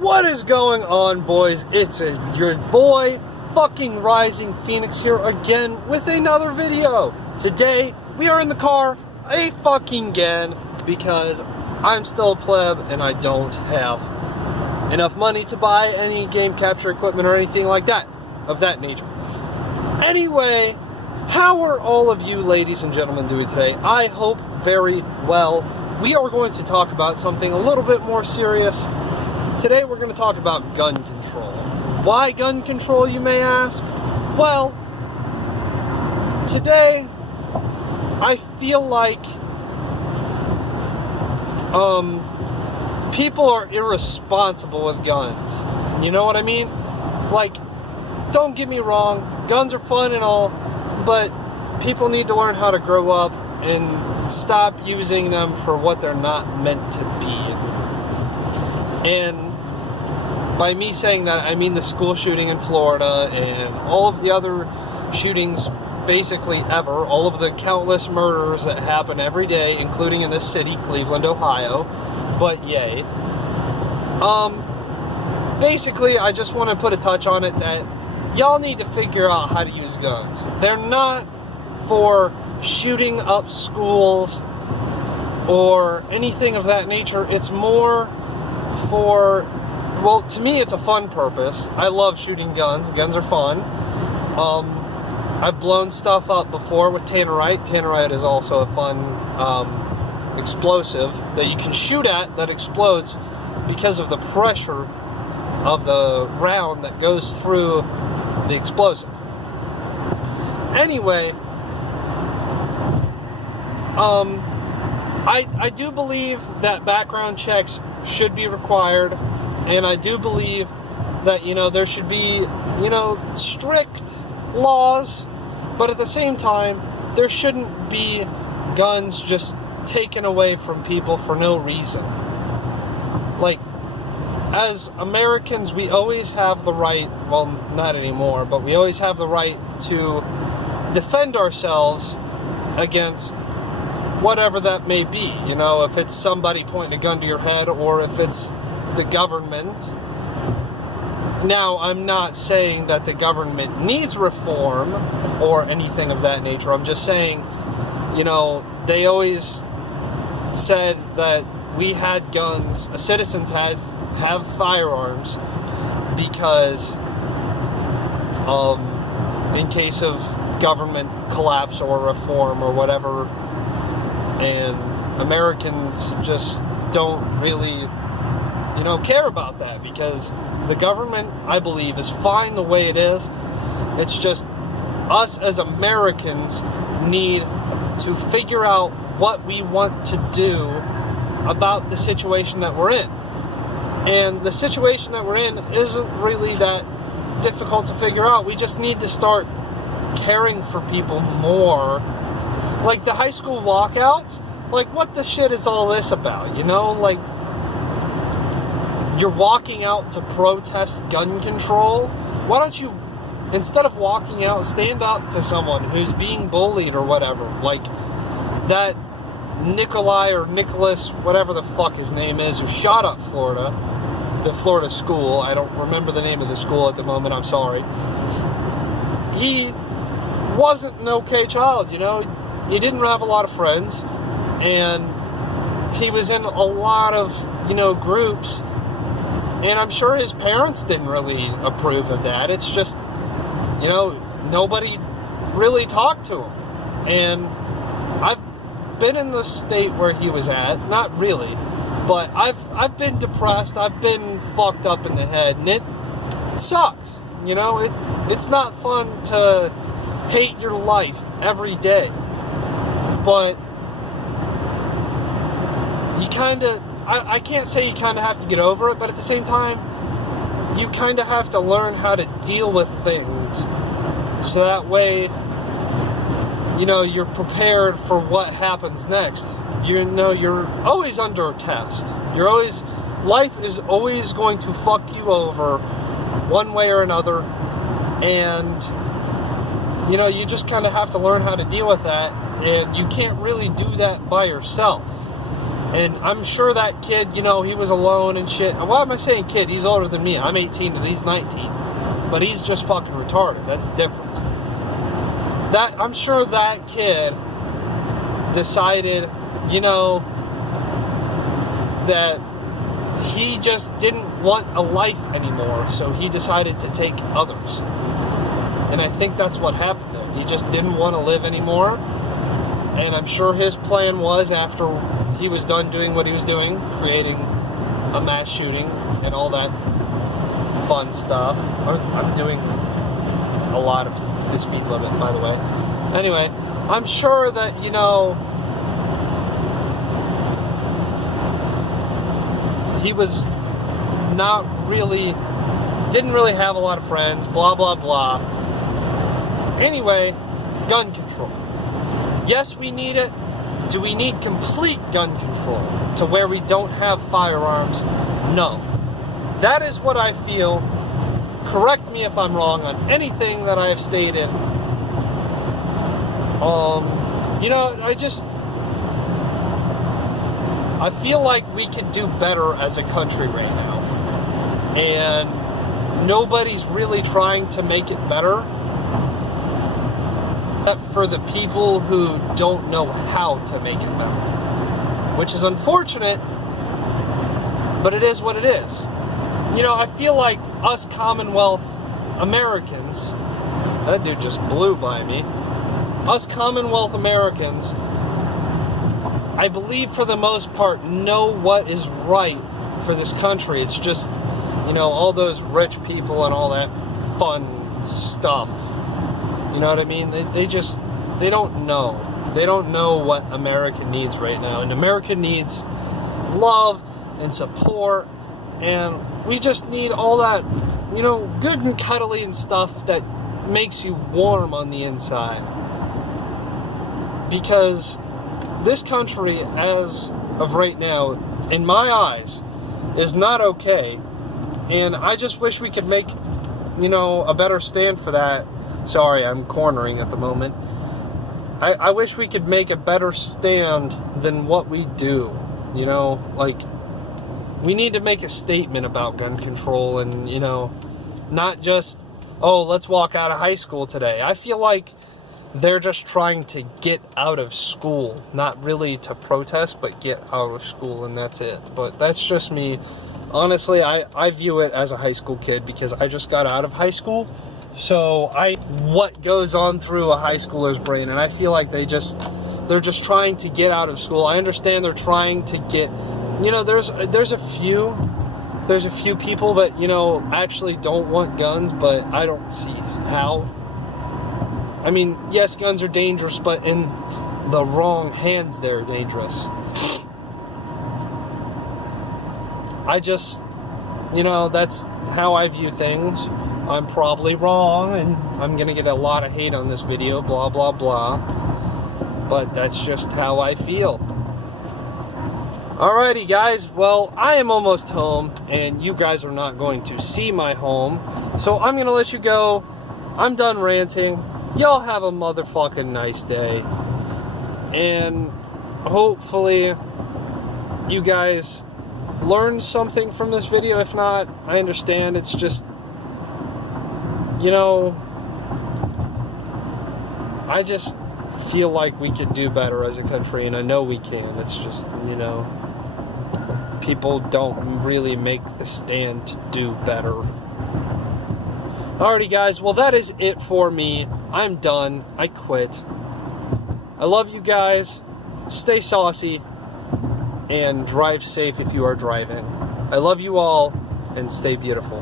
What is going on, boys? It's your boy, fucking Rising Phoenix here again with another video. Today, we are in the car again because I'm still a pleb and I don't have enough money to buy any game capture equipment or anything like that, of that nature. Anyway, how are all of you ladies and gentlemen doing today? I hope very well. We are going to talk about something a little bit more serious. Today we're going to talk about gun control. Why gun control, you may ask? Well, today I feel like people are irresponsible with guns. You know what I mean? Like, don't get me wrong, guns are fun and all, but people need to learn how to grow up and stop using them for what they're not meant to be. And by me saying that, I mean the school shooting in Florida and all of the other shootings basically ever, all of the countless murders that happen every day, including in this city, Cleveland, Ohio. But yay. Basically, I just want to put a touch on it that y'all need to figure out how to use guns. They're not for shooting up schools or anything of that nature. It's more for, well, to me it's a fun purpose. I love shooting guns. Guns are fun. I've blown stuff up before with tannerite. Tannerite is also a fun explosive that you can shoot at that explodes because of the pressure of the round that goes through the explosive. Anyway, I do believe that background checks should be required, and I do believe that, there should be, strict laws, but at the same time, there shouldn't be guns just taken away from people for no reason. Like, as Americans, we always have the right, well, not anymore, but we always have the right to defend ourselves against whatever that may be. If it's somebody pointing a gun to your head or if it's the government. Now, I'm not saying that the government needs reform or anything of that nature. I'm just saying, they always said that we had guns, citizens have firearms because in case of government collapse or reform or whatever. And Americans just don't really, care about that because the government, I believe, is fine the way it is. It's just us as Americans need to figure out what we want to do about the situation that we're in. And the situation that we're in isn't really that difficult to figure out. We just need to start caring for people more. Like the high school walkouts, like what the shit is all this about, Like, you're walking out to protest gun control. Why don't you, instead of walking out, stand up to someone who's being bullied or whatever, like that Nikolai or Nicholas, whatever the fuck his name is, who shot up Florida, the Florida school. I don't remember the name of the school at the moment, I'm sorry. He wasn't an okay child, He didn't have a lot of friends, and he was in a lot of, groups, and I'm sure his parents didn't really approve of that. It's just, nobody really talked to him. And I've been in the state where he was at, not really, but I've been depressed, I've been fucked up in the head, and it sucks, it's not fun to hate your life every day. But you kind of, I can't say you kind of have to get over it, but at the same time, you kind of have to learn how to deal with things. So that way, you're prepared for what happens next. You're always under test. Life is always going to fuck you over one way or another. And, you just kind of have to learn how to deal with that. And you can't really do that by yourself. And I'm sure that kid, you know, he was alone and shit. Why am I saying kid? He's older than me. I'm 18 and he's 19. But he's just fucking retarded. That's the difference. I'm sure that kid decided, you know, that he just didn't want a life anymore. So he decided to take others. And I think that's what happened there. He just didn't want to live anymore. And I'm sure his plan was, after he was done doing what he was doing, creating a mass shooting and all that fun stuff. I'm doing a lot of the speed limit, by the way. Anyway, I'm sure that, you know, he was didn't really have a lot of friends, blah, blah, blah. Anyway, gun control. Yes, we need it. Do we need complete gun control to where we don't have firearms? No. That is what I feel. Correct me if I'm wrong on anything that I have stated. You know, I feel like we could do better as a country right now. And nobody's really trying to make it better. Except for the people who don't know how to make it better. Which is unfortunate, but it is what it is. You know, I feel like us Commonwealth Americans, that dude just blew by me. Us Commonwealth Americans, I believe for the most part, know what is right for this country. It's just, you know, all those rich people and all that fun stuff. You know what I mean? They don't know. They don't know what America needs right now. And America needs love and support. And we just need all that, you know, good and cuddly and stuff that makes you warm on the inside. Because this country, as of right now, in my eyes, is not okay. And I just wish we could make, you know, a better stand for that. Sorry, I'm cornering at the moment. I wish we could make a better stand than what we do. You know, like, we need to make a statement about gun control and, you know, not just, oh, let's walk out of high school today. I feel like they're just trying to get out of school. Not really to protest, but get out of school, and that's it. But that's just me. Honestly, I view it as a high school kid because I just got out of high school. So what goes on through a high schooler's brain, and I feel like they're just trying to get out of school. I understand they're trying to get, you know, there's a few people that, you know, actually don't want guns, but I don't see how. I mean, yes, guns are dangerous, but in the wrong hands, they're dangerous. I just, you know, that's how I view things. I'm probably wrong, and I'm gonna get a lot of hate on this video, blah, blah, blah. But that's just how I feel. Alrighty, guys. Well, I am almost home, and you guys are not going to see my home. So I'm gonna let you go. I'm done ranting. Y'all have a motherfucking nice day. And hopefully you guys learned something from this video. If not, I understand. It's just, you know, I just feel like we could do better as a country, and I know we can. It's just, you know, people don't really make the stand to do better. Alrighty, guys. Well, that is it for me. I'm done. I quit. I love you guys. Stay saucy and drive safe if you are driving. I love you all, and stay beautiful.